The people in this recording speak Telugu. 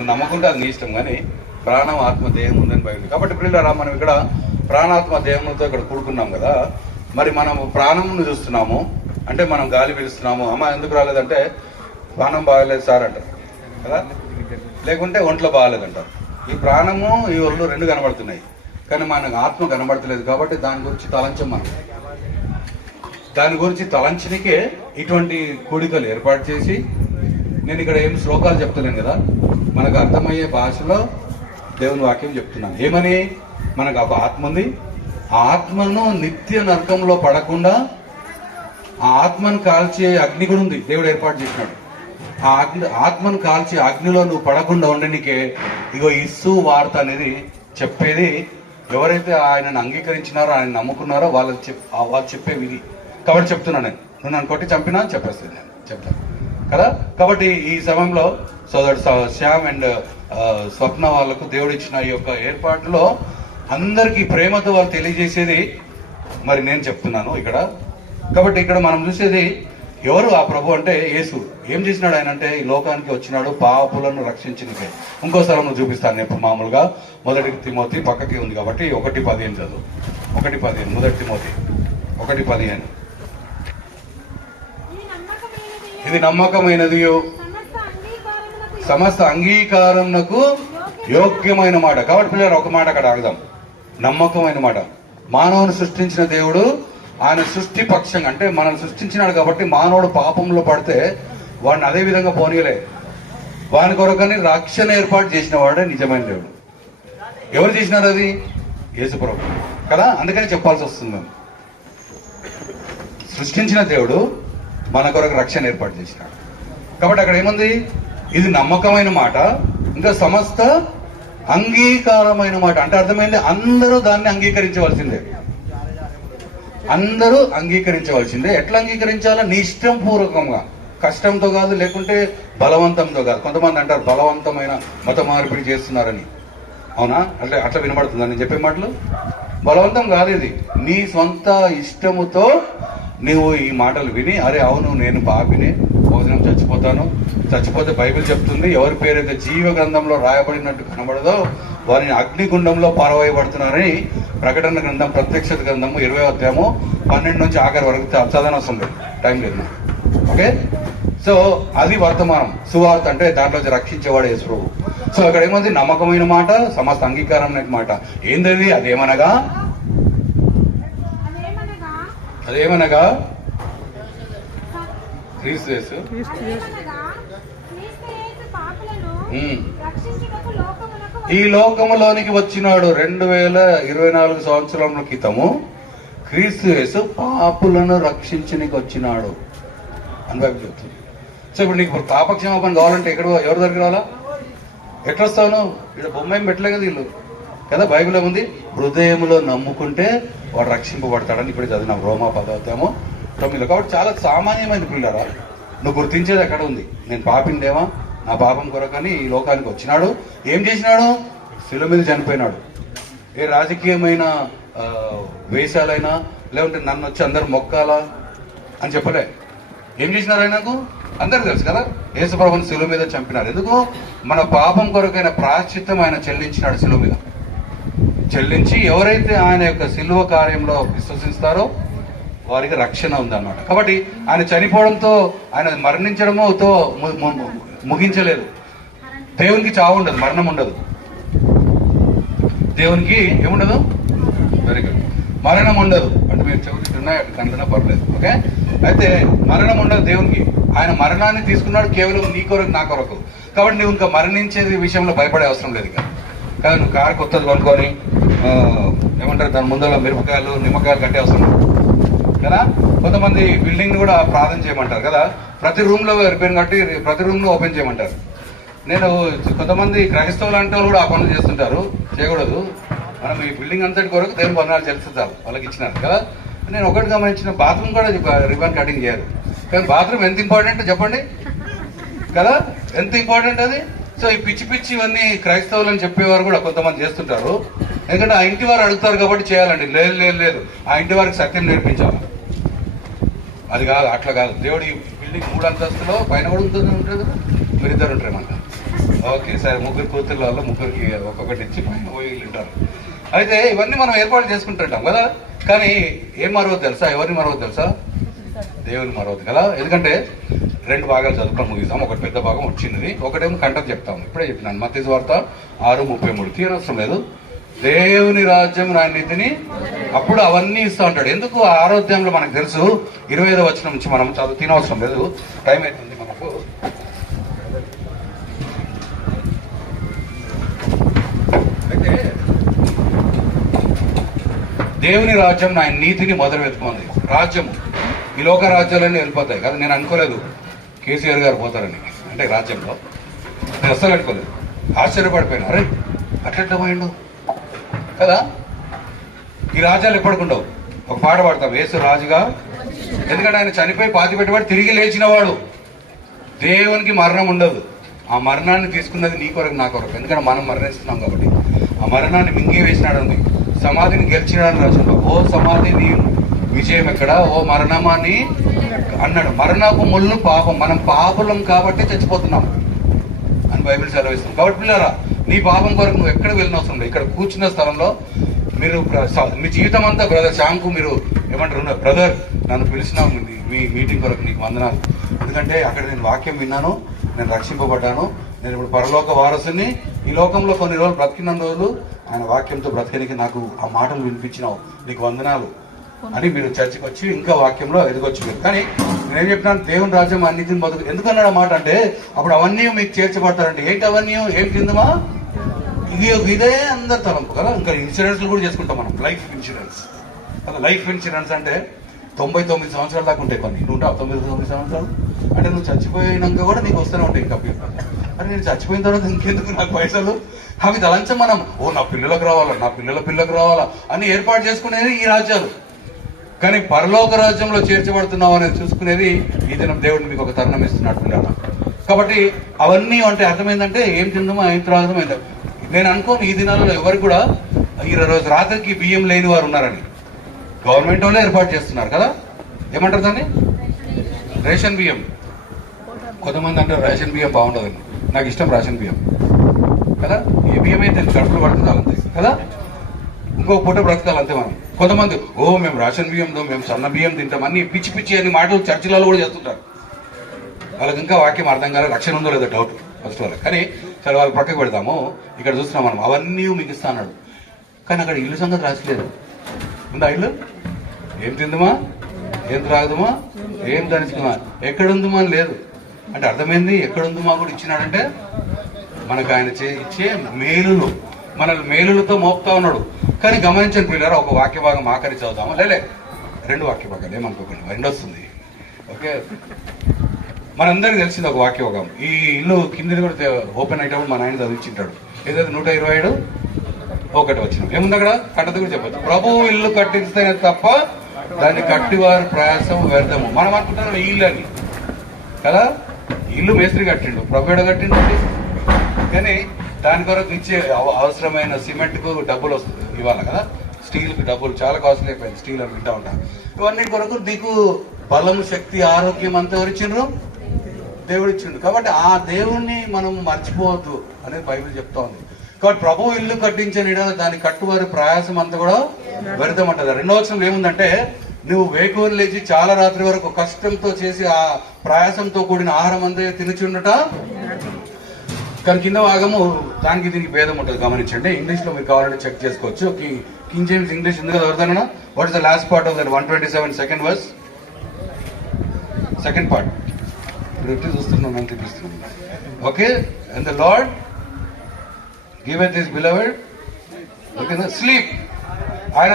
నువ్వు నమ్మకుంటే అది నీ ఇష్టం, కానీ ప్రాణం ఆత్మ దేహం ఉందని బయలు. కాబట్టి పిల్లరా, మనం ఇక్కడ ప్రాణాత్మ దేహంతో ఇక్కడ కూడుకున్నాం కదా. మరి మనం ప్రాణంను చూస్తున్నాము అంటే మనం గాలి పీలుస్తున్నాము. అమ్మ ఎందుకు రాలేదంటే ప్రాణం బాగలేదు సార్ అంటారు కదా, లేకుంటే ఒంట్లో బాగాలేదంటారు. ఈ ప్రాణము ఈ ఒళ్ళు రెండు కనబడుతున్నాయి, కానీ మనకు ఆత్మ కనబడతలేదు. కాబట్టి దాని గురించి తలంచం. మనం దాని గురించి తలంచనికే ఇటువంటి కూడికలు ఏర్పాటు చేసి, నేను ఇక్కడ ఏం శ్లోకాలు చెప్తలేను కదా, మనకు అర్థమయ్యే భాషలో దేవుని వాక్యం చెప్తున్నాను. ఏమని? మనకు ఒక ఆత్మ ఉంది. ఆ ఆత్మను నిత్య నరకంలో పడకుండా ఆ ఆత్మను కాల్చే అగ్ని కూడా ఉంది, దేవుడు ఏర్పాటు చేసినాడు. ఆ ఆత్మను కాల్చే అగ్నిలో నువ్వు పడకుండా ఉండనికే ఇగో ఇస్సు వార్త అనేది చెప్పేది. ఎవరైతే ఆయనను అంగీకరించినారో, ఆయన నమ్ముకున్నారో వాళ్ళు చెప్పే విధి. కాబట్టి చెప్తున్నాను నేను. నువ్వు నన్ను కొట్టి చంపినా చెప్పేస్తాను, నేను చెప్తాను కదా. కాబట్టి ఈ సమయంలో సోదరుడు శ్యామ్ అండ్ స్వప్న వాళ్ళకు దేవుడు ఇచ్చిన ఈ యొక్క ఏర్పాటులో అందరికీ ప్రేమతో వాళ్ళు తెలియజేసేది మరి నేను చెప్తున్నాను ఇక్కడ. కాబట్టి ఇక్కడ మనం చూసేది ఎవరు ఆ ప్రభు అంటే యేసు. ఏం చేసినాడు ఆయన అంటే ఈ లోకానికి వచ్చినాడు పాపులను రక్షించినకే. ఇంకో స్థలంలో చూపిస్తాను నేను మామూలుగా. మొదటి తిమోతి పక్కకి ఉంది కాబట్టి 1:15 చదువు. 1:15 మొదటి తిమోతి 1:15. ఇది నమ్మకమైనది, సమస్త అంగీకారమునకు యోగ్యమైన మాట. కాబట్టి పిల్లలు ఒక మాట అక్కడ ఆగుదాం. నమ్మకమైన మాట. మానవుని సృష్టించిన దేవుడు ఆయన సృష్టి పక్షంగా అంటే మనల్ని సృష్టించినాడు కాబట్టి మానవుడు పాపంలో పడితే వాడిని అదే విధంగా పోనీయలే. వాని కొరకని రక్షణ ఏర్పాటు చేసిన వాడే నిజమైన దేవుడు. ఎవరు చేసినారు? అది యేసు ప్రభు కదా. అందుకని చెప్పాల్సి వస్తుంది. మేము సృష్టించిన దేవుడు మన కొరకు రక్షణ ఏర్పాటు చేసినాడు. కాబట్టి అక్కడ ఏముంది? ఇది నమ్మకమైన మాట, ఇంకా సమస్త అంగీకారమైన మాట. అంటే అర్థమైంది, అందరూ దాన్ని అంగీకరించవలసిందే. అందరూ అంగీకరించవలసిందే. ఎట్లా అంగీకరించాలో? నీ ఇష్టం పూర్వకంగా, కష్టంతో కాదు, లేకుంటే బలవంతంతో కాదు. కొంతమంది అంటారు బలవంతమైన మత మార్పిడి చేస్తున్నారని. అవునా? అట్లా వినబడుతుందా నేను చెప్పే మాటలు? బలవంతం కాదు ఇది. నీ సొంత ఇష్టముతో నువ్వు ఈ మాటలు విని, అరే అవును నేను పాపిని, ఒక దినం చచ్చిపోతే బైబిల్ చెప్తుంది ఎవరి పేరైతే జీవ గ్రంథంలో రాయబడినట్టు కనబడదో వారిని అగ్నిగుండంలో పారవేయబడుతున్నారని ప్రకటన గ్రంథం, ప్రత్యక్షత గ్రంథము 20వ అధ్యాయము 12 నుంచి ఆఖరి వరకు చదవనవసరం లేదు, టైం లేదు. ఓకే, సో అది వర్తమానం. సువార్త అంటే దాంట్లో రక్షించేవాడు యేసు ప్రభు. సో అక్కడ ఏముంది? నమ్మకమైన మాట, సమస్త అంగీకారం మాట. ఏంటది? అదేమనగా క్రీస్తు యేసు ఈ లోకములోనికి వచ్చినాడు. 2024 సంవత్సరముల క్రితము క్రీస్తు యేసు పాపులను రక్షించడానికి వచ్చినాడు అని బైబిల్ చెప్తుంది. సో ఇప్పుడు నీకు పాపక్షమాపణ కావాలంటే ఎవరి దగ్గర రావాలా? ఎట్లా వస్తావు? ఇక్కడ బొమ్మ ఏం పెట్టలే కదా వీళ్ళు కదా. బైబిల్ ఏముంది? హృదయంలో నమ్ముకుంటే వాడు రక్షింపబడతాడని ఇప్పుడు చదివినాం, రోమా 10వ అధ్యాయము 9. కాబట్టి చాలా సామాన్యమైన పిల్లరా, నువ్వు గుర్తించేది ఎక్కడ ఉంది? నేను పాపిందేమా, నా పాపం కొరకని ఈ లోకానికి వచ్చినాడు. ఏం చేసినాడు? శిలువ మీద చనిపోయినాడు. ఏ రాజకీయమైన వేషాలైనా, లేకుంటే నన్ను వచ్చి అందరు మొక్కాలా అని చెప్పలే. ఏం చేసినారు? ఆయనకు అందరికి తెలుసు కదా, యేసుప్రభుని శిలువ మీద చంపినారు. ఎందుకు? మన పాపం కొరకైన ప్రాయశ్చిత్తం ఆయన చెల్లించినాడు. శిలువ మీద చెల్లించి ఎవరైతే ఆయన యొక్క శిలువ కార్యంలో విశ్వసిస్తారో వారికి రక్షణ ఉందన్నమాట. కాబట్టి ఆయన చనిపోవడంతో, ఆయన మరణించడంతో ముగించలేదు. దేవునికి చావు ఉండదు, మరణం ఉండదు. దేవునికి ఏముండదు? వెరీ గుడ్, మరణం ఉండదు. అంటే మీరు చెబుతున్నాయి అటు కనుక పర్లేదు. ఓకే, అయితే మరణం ఉండదు దేవునికి. ఆయన మరణాన్ని తీసుకున్నాడు కేవలం నీ కొరకు, నా కొరకు. కాబట్టి నువ్వు ఇంకా మరణించేది విషయంలో భయపడే అవసరం లేదు కదా. నువ్వు కారు కొత్తది కొనుక్కొని ఏమంటారు దాని ముందర మిరపకాయలు నిమ్మకాయలు కట్టే అవసరం లేదు కదా. కొంతమంది బిల్డింగ్ కూడా ప్రార్థన చేయమంటారు కదా, ప్రతి రూమ్ లో రిపేర్ కట్టి ప్రతి రూమ్ లో ఓపెన్ చేయమంటారు. నేను కొంతమంది క్రైస్తవులు అంటే వాళ్ళు కూడా ఆ పనులు చేస్తుంటారు. చేయకూడదు. మనం ఈ బిల్డింగ్ అంతటి కొరకు దేవుని పనులు తెలుస్తారు, వాళ్ళకి ఇచ్చినారు కదా. నేను ఒకటి గమనించిన, బాత్రూమ్ కూడా రిబన్ కటింగ్ చేయరు. కానీ బాత్రూమ్ ఎంత ఇంపార్టెంట్ చెప్పండి కదా, ఎంత ఇంపార్టెంట్ అది. సో ఈ పిచ్చి పిచ్చి ఇవన్నీ క్రైస్తవులు అని చెప్పేవారు కూడా కొంతమంది చేస్తుంటారు. ఎందుకంటే ఆ ఇంటి వారు అడుగుతారు కాబట్టి చేయాలండి. లేదు, ఆ ఇంటి వారికి సత్యం నేర్పించాలి. అది కాదు, అట్లా కాదు. దేవుడు ఈ బిల్డింగ్ 3 అంతస్తులో పైన కూడా ఉంటుంది, మీరిద్దరు ఉంటారు మనకు. ఓకే సరే, ముగ్గురు కూతుర్ల వల్ల ముగ్గురికి ఒక్కొక్కటి ఇచ్చి పైన పోయి ఉంటారు. అయితే ఇవన్నీ మనం ఏర్పాటు చేసుకుంటుంటాం కదా, కానీ ఏం మరవద్దు తెలుసా? ఎవరిని మరవద్దు తెలుసా? దేవుని మరవద్దు కదా. ఎందుకంటే 2 భాగాలు చదువుకొని ముగిస్తాం. ఒకటి పెద్ద భాగం వచ్చింది, ఒకటేమో కంటకు చెప్తాము. ఇప్పుడే చెప్పినాను, మత్తయి సువార్త 6:33. తీరవసరం లేదు. దేవుని రాజ్యం ఆయన నీతిని, అప్పుడు అవన్నీ ఇస్తూ ఉంటాడు. ఎందుకు? ఆరోగ్యంలో మనకు తెలుసు. 25వ వచనం నుంచి మనం చదువు తినవసరం లేదు, టైం అవుతుంది మనకు. అయితే దేవుని రాజ్యం ఆయన నీతిని మొదలు వెతుకుంది. రాజ్యము, ఈ లోక రాజ్యాలన్నీ వెళ్ళిపోతాయి కదా. నేను అనుకోలేదు కేసీఆర్ గారు పోతారని, అంటే రాజ్యంలో నేను అస్సలు అనుకోలేదు. ఆశ్చర్యపడిపోయాను, అరే అట్లెట్లా పోయిండు కదా. ఈ రాజ్యాలు ఎప్పటికుండవు. ఒక పాట పాడతాం, యేసు రాజుగా. ఎందుకంటే ఆయన చనిపోయి పాతి పెట్టేవాడు, తిరిగి లేచినవాడు. దేవునికి మరణం ఉండదు. ఆ మరణాన్ని తీసుకున్నది నీ కొరకు నా కొరకు, ఎందుకంటే మనం మరణిస్తున్నాం కాబట్టి. ఆ మరణాన్ని మింగి వేసినాడు ఉంది, సమాధిని గెలిచినాడని రాజు. ఓ సమాధి నీ విజయం ఎక్కడ, ఓ మరణమా అని అన్నాడు. మరణపు ముళ్ళు పాపం, మనం పాపులం కాబట్టి చచ్చిపోతున్నాం అని బైబిల్ సెలవిస్తాం. కాబట్టి పిల్లరా, నీ పాపం కొరకు నువ్వు ఎక్కడ వెళ్ళిన అవసరం లేదు. ఇక్కడ కూర్చున్న స్థలంలో మీరు మీ జీవితం అంతా బ్రదర్ శ్యామ్కు మీరు ఏమంటారు, బ్రదర్ నన్ను పిలిచిన మీ మీటింగ్ కొరకు నీకు వందనాలు. ఎందుకంటే అక్కడ నేను వాక్యం విన్నాను, నేను రక్షింపబడ్డాను, నేను ఇప్పుడు పరలోక వారసుని. ఈ లోకంలో కొన్ని రోజులు బ్రతికిన రోజులు ఆయన వాక్యంతో బ్రతికనికి నాకు ఆ మాటలు వినిపించినావు, నీకు వందనాలు అని మీరు చర్చకు వచ్చి ఇంకా వాక్యంలో ఎదగొచ్చు మీరు. కానీ నేనేం చెప్పినాను, దేవుని రాజ్యం అన్నిటిని బతుకు. ఎందుకన్నాడు మాట అంటే, అప్పుడు అవన్నీ మీకు చేర్చబడతారంటే ఏంటి అవన్నీ? ఏం కిందమా? ఇదే అందరు తలంపు కదా. ఇంకా ఇన్సూరెన్స్లు కూడా చేసుకుంటాం మనం, లైఫ్ ఇన్సూరెన్స్ కదా. లైఫ్ ఇన్సూరెన్స్ అంటే 99 సంవత్సరాల దాకా ఉంటాయి కొన్ని. నువ్వు 99 సంవత్సరాలు అంటే నువ్వు చచ్చిపోయినాక కూడా నీకు వస్తూనే ఉంటాయి ఇంకా. అంటే నేను చచ్చిపోయిన తర్వాత ఇంకెందుకు నాకు పైసలు? అవి తలంచం మనం, ఓ నా పిల్లలకు రావాలా, నా పిల్లలకు రావాలా అని ఏర్పాటు చేసుకునేది ఈ రాజ్యాలు. కానీ పరలోక రాజ్యంలో చేర్చబడుతున్నావు అనేది చూసుకునేది ఈ దినం దేవుడిని మీకు ఒక తరుణం ఇస్తున్నట్టు పిల్లలు. కాబట్టి అవన్నీ అంటే అర్థమైందంటే ఏం తిందామో ఏం త్రాగదమైంది. నేను అనుకోను ఈ దినాలలో ఎవరికి కూడా 20 రోజు రాత్రికి బియ్యం లేని వారు ఉన్నారని. గవర్నమెంట్ వాళ్ళే ఏర్పాటు చేస్తున్నారు కదా. ఏమంటారు దాన్ని? రేషన్ బియ్యం. కొంతమంది అంటారు రేషన్ బియ్యం బాగుండదని. నాకు ఇష్టం రేషన్ బియ్యం కదా. ఏ బియ్యం అయితే కడుపులో పడుతుందంతే కదా, ఇంకో పూట బ్రతకాలంతే మనం. కొంతమంది మేము రేషన్ బియ్యంతో మేము సన్న బియ్యం తింటాం అన్ని పిచ్చి పిచ్చి అని మాటలు చర్చిలలో కూడా చేస్తుంటారు. వాళ్ళకి ఇంకా వాక్యం అర్థం కాలేదు, రక్షణ ఉందో లేదో డౌట్ ఫస్ట్ వాళ్ళకి. కానీ సరే వాళ్ళు పక్కకు పెడతాము. ఇక్కడ చూస్తున్నాం మనం, అవన్నీ మీకు ఇస్తా అన్నాడు. కానీ అక్కడ ఇల్లు సంగతి రాసలేదు. ఉందా ఇల్లు? ఏం తిందుమా, ఏం త్రాగుదమా, ఏం ధరించుకుమా, ఎక్కడుందుమా అని లేదు. అంటే అర్థమైంది, ఎక్కడుందుమా కూడా ఇచ్చినాడంటే మనకు ఆయన ఇచ్చే మేలులు, మనల్ని మేలులతో మోపుతా ఉన్నాడు. కానీ గమనించండి పిల్లరా, ఒక వాక్య భాగం ఆఖరి చదువుతాము. లేలే 2 వాక్య భాగాలు ఏమనుకోకండి, 2 వస్తుంది. ఓకే, మనందరికీ తెలిసింది ఒక వాక్య భాగం. ఈ ఇల్లు కిందిని కూడా ఓపెన్ అయ్యేటప్పుడు మన ఆయన చదివించింటాడు. ఏదైతే 127 ఒకటి వచ్చిన ఏముంది అక్కడ కట్టదు కూడా చెప్పచ్చు. ప్రభువు ఇల్లు కట్టిస్తేనే తప్ప దాన్ని కట్టివారి ప్రయాసం వ్యర్థము. మనం అనుకుంటున్నాం ఈ ఇల్లు అని కదా. ఇల్లు మేస్త్రి కట్టిండు, ప్రభు ఎడ కట్టిండండి. కానీ దాని కొరకు ఇచ్చే అవసరమైన సిమెంట్కు డబ్బులు వస్తుంది ఇవాళ కదా. స్టీల్కి డబ్బులు చాలా కాస్ట్లీ అయిపోయింది, స్టీల్ అని వింటా ఉంటాం. ఇవన్నీ కొరకు నీకు బలం, శక్తి, ఆరోగ్యం అంతా ఎవరిచ్చిండ్రు? దేవుడు ఇచ్చిండు. కాబట్టి ఆ దేవుణ్ణి మనం మర్చిపోవద్దు అనేది బైబిల్ చెప్తా ఉంది. కాబట్టి ప్రభు ఇల్లు కట్టించని దాన్ని కట్టువారి ప్రయాసం అంతా కూడా వ్యర్థం అంటది. 2వ వచనం ఏముందంటే, నువ్వు వేకువని లేచి చాలా రాత్రి వరకు కష్టంతో చేసి ఆ ప్రయాసంతో కూడిన ఆహారం అంతా తినుచుండట. కానీ కింద భాగము దానికి దీనికి భేదం ఉంటుంది, గమనించండి. ఇంగ్లీష్ లో మీరు కావాలంటే చెక్ చేసుకోవచ్చు. కింగ్ జేమ్స్ ఇంగ్లీష్ ఉంది కదా ఎవరిదైనా. What is the last part of that 127 second verse, second part చూస్తున్నాం, నేను చూపిస్తున్నాం. Okay, and the Lord giveth his beloved sleep. ఆయన